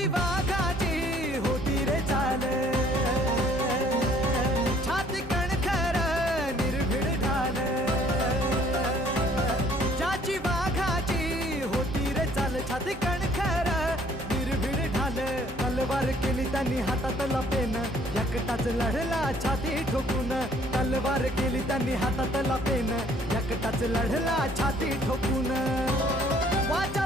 ज्याची वाघाची होती रे चाल, छाती कणखर निर्भीड ढाल, ज्याची वाघाची होती रे चाल, छाती कणखर निर्भीड ढाल. तलवार केली त्यांनी हातातला पेन, एकटाच लढला छाती ठोकून. तलवार केली त्यांनी हातातला पेन, एकटाच लढला छाती ठोकून. वाचा